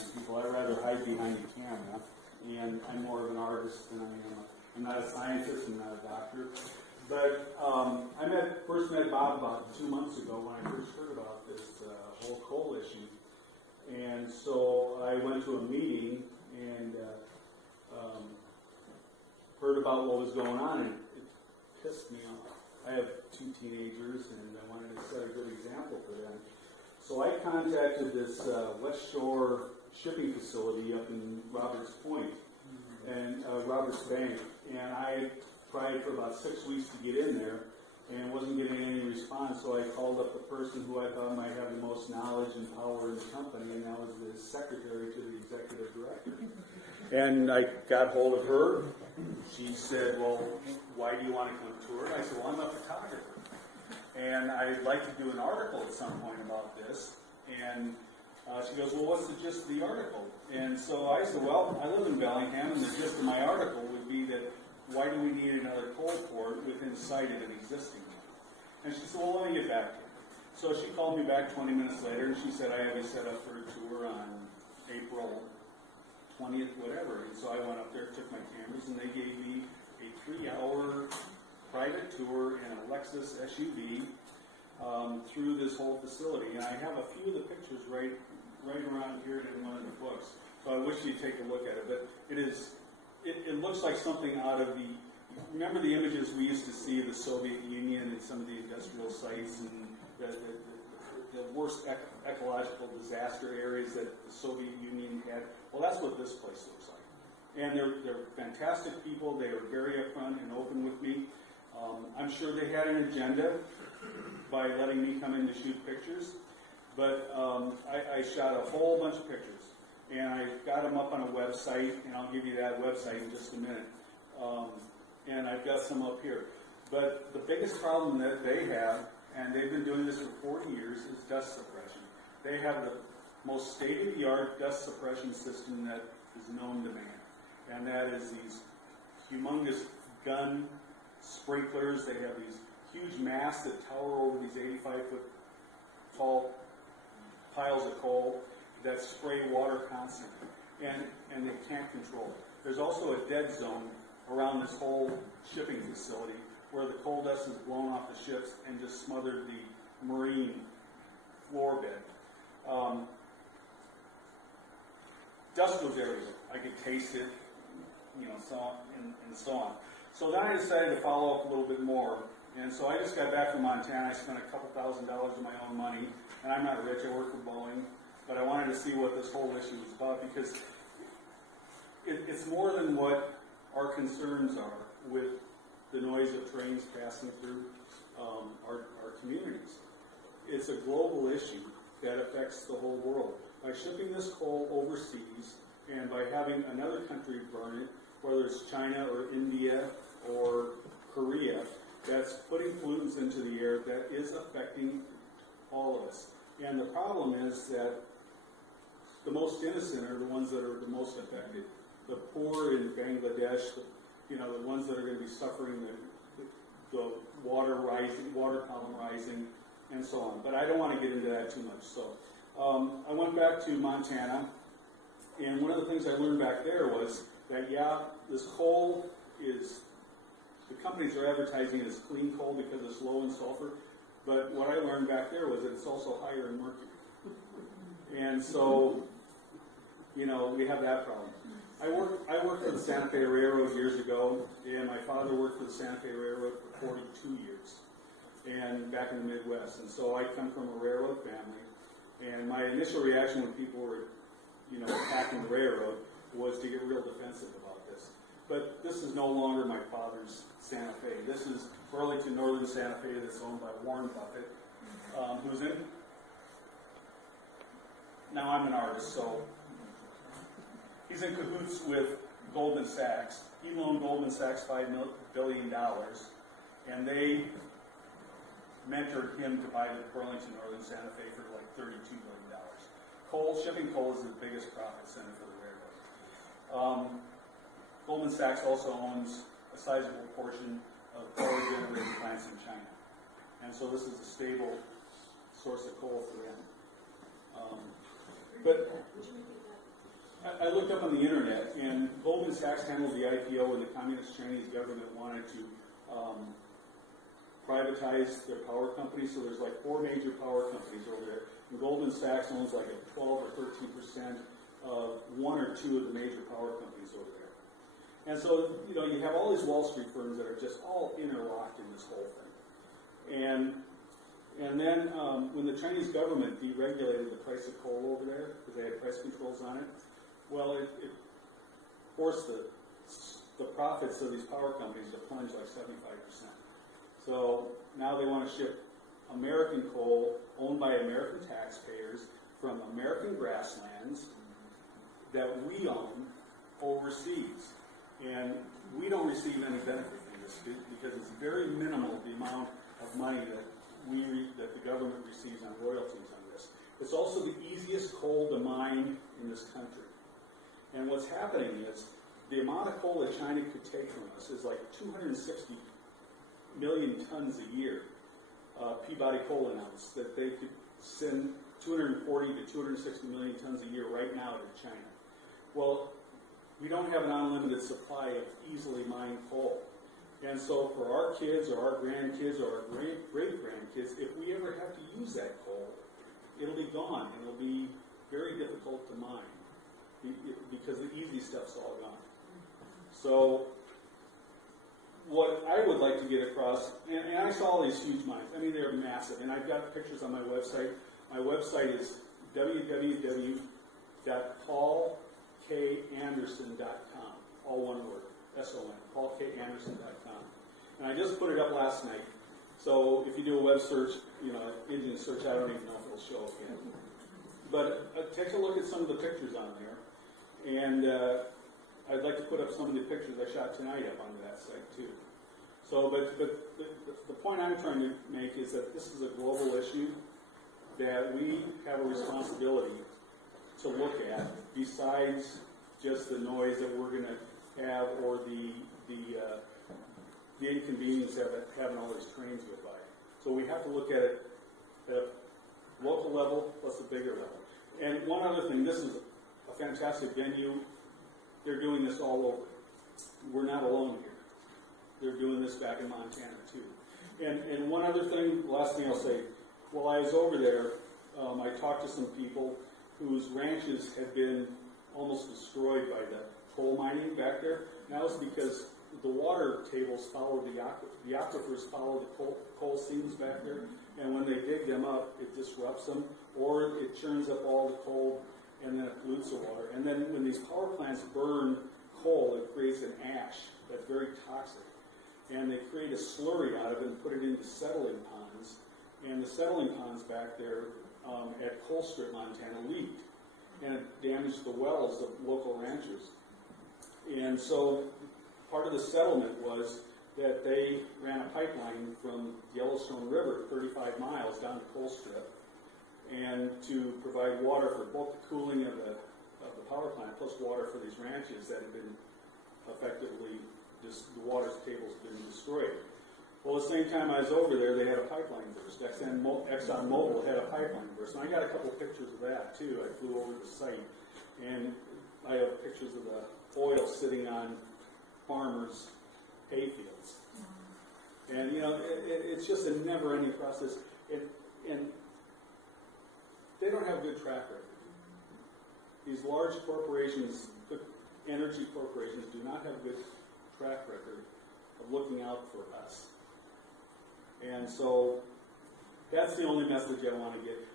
on people. I'd rather hide behind a camera, and I'm more of an artist than I am. I'm not a scientist, I'm not a doctor. But I first met Bob about 2 months ago when I first heard about this whole coal issue. And so I went to a meeting and heard about what was going on, and it pissed me off. I have 2 teenagers, and I wanted to set a good example for them. So I contacted this West Shore shipping facility up in Roberts Point, and Roberts Bank, and I tried for about 6 weeks to get in there, and wasn't getting any response, so I called up the person who I thought might have the most knowledge and power in the company, and that was the secretary to the executive director. And I got hold of her. She said, well, why do you want to come to her? I said, well, I'm a photographer, and I'd like to do an article at some point about this. And she goes, well, what's the gist of the article? And so I said, well, I live in Bellingham, and the gist of my article would be that why do we need another coal port within sight of an existing one? And she said, well, let me get back to you. So she called me back 20 minutes later, and she said, I have you set up for a tour on April 20th, whatever. And so I went up there, took my cameras, and they gave me a 3-hour private tour in a Lexus SUV through this whole facility. And I have a few of the pictures right around here in one of the books. So I wish you'd take a look at it. But it looks like something out of remember the images we used to see of the Soviet Union and some of the industrial sites and the worst ecological disaster areas that the Soviet Union had? Well, that's what this place looks like. And they're fantastic people. They were very upfront and open with me. I'm sure they had an agenda by letting me come in to shoot pictures. But I shot a whole bunch of pictures. And I got them up on a website, and I'll give you that website in just a minute. And I've got some up here. But the biggest problem that they have, and they've been doing this for 40 years, is dust suppression. They have the most state-of-the-art dust suppression system that is known to man. And that is these humongous gun sprinklers. They have these huge masts that tower over these 85-foot tall piles of coal that spray water constantly, and they can't control it. There's also a dead zone around this whole shipping facility where the coal dust is blown off the ships and just smothered the marine floor bed. Dust was everywhere. I could taste it, so on and so on. So then I decided to follow up a little bit more. And so I just got back from Montana. I spent a couple $1,000s of my own money, and I'm not rich. I work for Boeing. But I wanted to see what this whole issue was about, because it's more than what our concerns are with the noise of trains passing through our communities. It's a global issue that affects the whole world. By shipping this coal overseas and by having another country burn it, whether it's China or India or Korea, that's putting pollutants into the air that is affecting all of us. And the problem is that the most innocent are the ones that are the most affected. The poor in Bangladesh, the ones that are going to be suffering the water column rising, and so on. But I don't want to get into that too much. So I went back to Montana, and one of the things I learned back there was that, this coal the companies are advertising it as clean coal because it's low in sulfur, but what I learned back there was that it's also higher in mercury. And so, we have that problem. I worked for the Santa Fe Railroad years ago, and my father worked for the Santa Fe Railroad for 42 years, and back in the Midwest. And so I come from a railroad family, and my initial reaction when people were, attacking the railroad was to get real defensive about this. But this is no longer my father's Santa Fe. This is Burlington, Northern Santa Fe, that's owned by Warren Buffett, who's in. Now I'm an artist, so he's in cahoots with Goldman Sachs. He loaned Goldman Sachs $5 billion, and they mentored him to buy the Burlington Northern Santa Fe for like $32 billion. Shipping coal is the biggest profit center for the railroad. Goldman Sachs also owns a sizable portion of power generating plants in China. And so this is a stable source of coal for them. I looked up on the internet, and Goldman Sachs handled the IPO when the communist Chinese government wanted to privatize their power companies. So there's like 4 major power companies over there. And Goldman Sachs owns like a 12 or 13% of 1 or 2 of the major power companies over there. And so, you know, you have all these Wall Street firms that are just all interlocked in this whole thing. And then when the Chinese government deregulated the price of coal over there, because they had price controls on it, well, it forced the profits of these power companies to plunge like 75%. So now they want to ship American coal owned by American taxpayers from American grasslands that we own overseas. And we don't receive any benefit from this because it's very minimal the amount of money that the government receives on royalties on this. It's also the easiest coal to mine in this country. And what's happening is the amount of coal that China could take from us is like 260 million tons a year, Peabody coal announced that they could send 240 to 260 million tons a year right now to China. Well, we don't have an unlimited supply of easily mined coal. And so for our kids or our grandkids or our great-grandkids, if we ever have to use that coal, it'll be gone and it'll be very difficult to mine because the easy stuff's all gone. So what I would like to get across, and I saw all these huge mines. I mean, they're massive, and I've got pictures on my website. My website is www.paulkanderson.com, all one word, S-O-N, paulkanderson.com. And I just put it up last night. So if you do a web search, you know, engine search, I don't even know if it'll show up yet. But take a look at some of the pictures on there. And I'd like to put up some of the pictures I shot tonight up onto that site too. So, but the point I'm trying to make is that this is a global issue that we have a responsibility to look at besides just the noise that we're going to have or the inconvenience of having all these trains go by. So we have to look at it at a local level plus a bigger level. And one other thing, this is a fantastic venue. They're doing this all over. We're not alone here. They're doing this back in Montana too. And one other thing, last thing I'll say, while I was over there, I talked to some people whose ranches had been almost destroyed by the coal mining back there. And that was because the water tables follow the aquifers follow the coal seams back there. And when they dig them up, it disrupts them, or it churns up all the coal, and then it pollutes the water. And then when these power plants burn coal, it creates an ash that's very toxic. And they create a slurry out of it and put it into settling ponds. And the settling ponds back there at Colstrip, Montana, leaked. And it damaged the wells of local ranchers. And so part of the settlement was that they ran a pipeline from Yellowstone River, 35 miles, down to Colstrip, and to provide water for both the cooling of the power plant plus water for these ranches that had been effectively, just the water tables had been destroyed. Well, at the same time I was over there, they had a pipeline burst. ExxonMobil had a pipeline burst. And I got a couple of pictures of that, too. I flew over the site. And I have pictures of the oil sitting on farmers' hayfields. And, you know, it's just a never-ending process. And they don't have a good track record. These large corporations, energy corporations, do not have a good track record of looking out for us. And so that's the only message I want to get.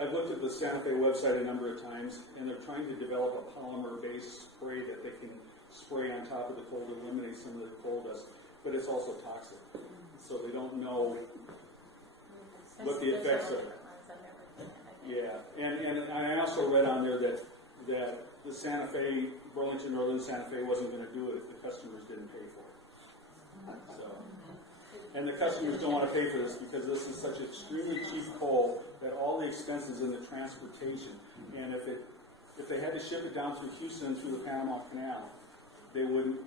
I've looked at the Santa Fe website a number of times, and they're trying to develop a polymer-based spray that they can spray on top of the coal to eliminate some of the coal dust, but it's also toxic. So they don't know what the effects are. Yeah, and I also read on there that the Santa Fe, Burlington Northern Santa Fe wasn't going to do it if the customers didn't pay for it. So, and the customers don't want to pay for this because this is such extremely cheap coal that all the expenses in the transportation, and if they had to ship it down through Houston through the Panama Canal, it wouldn't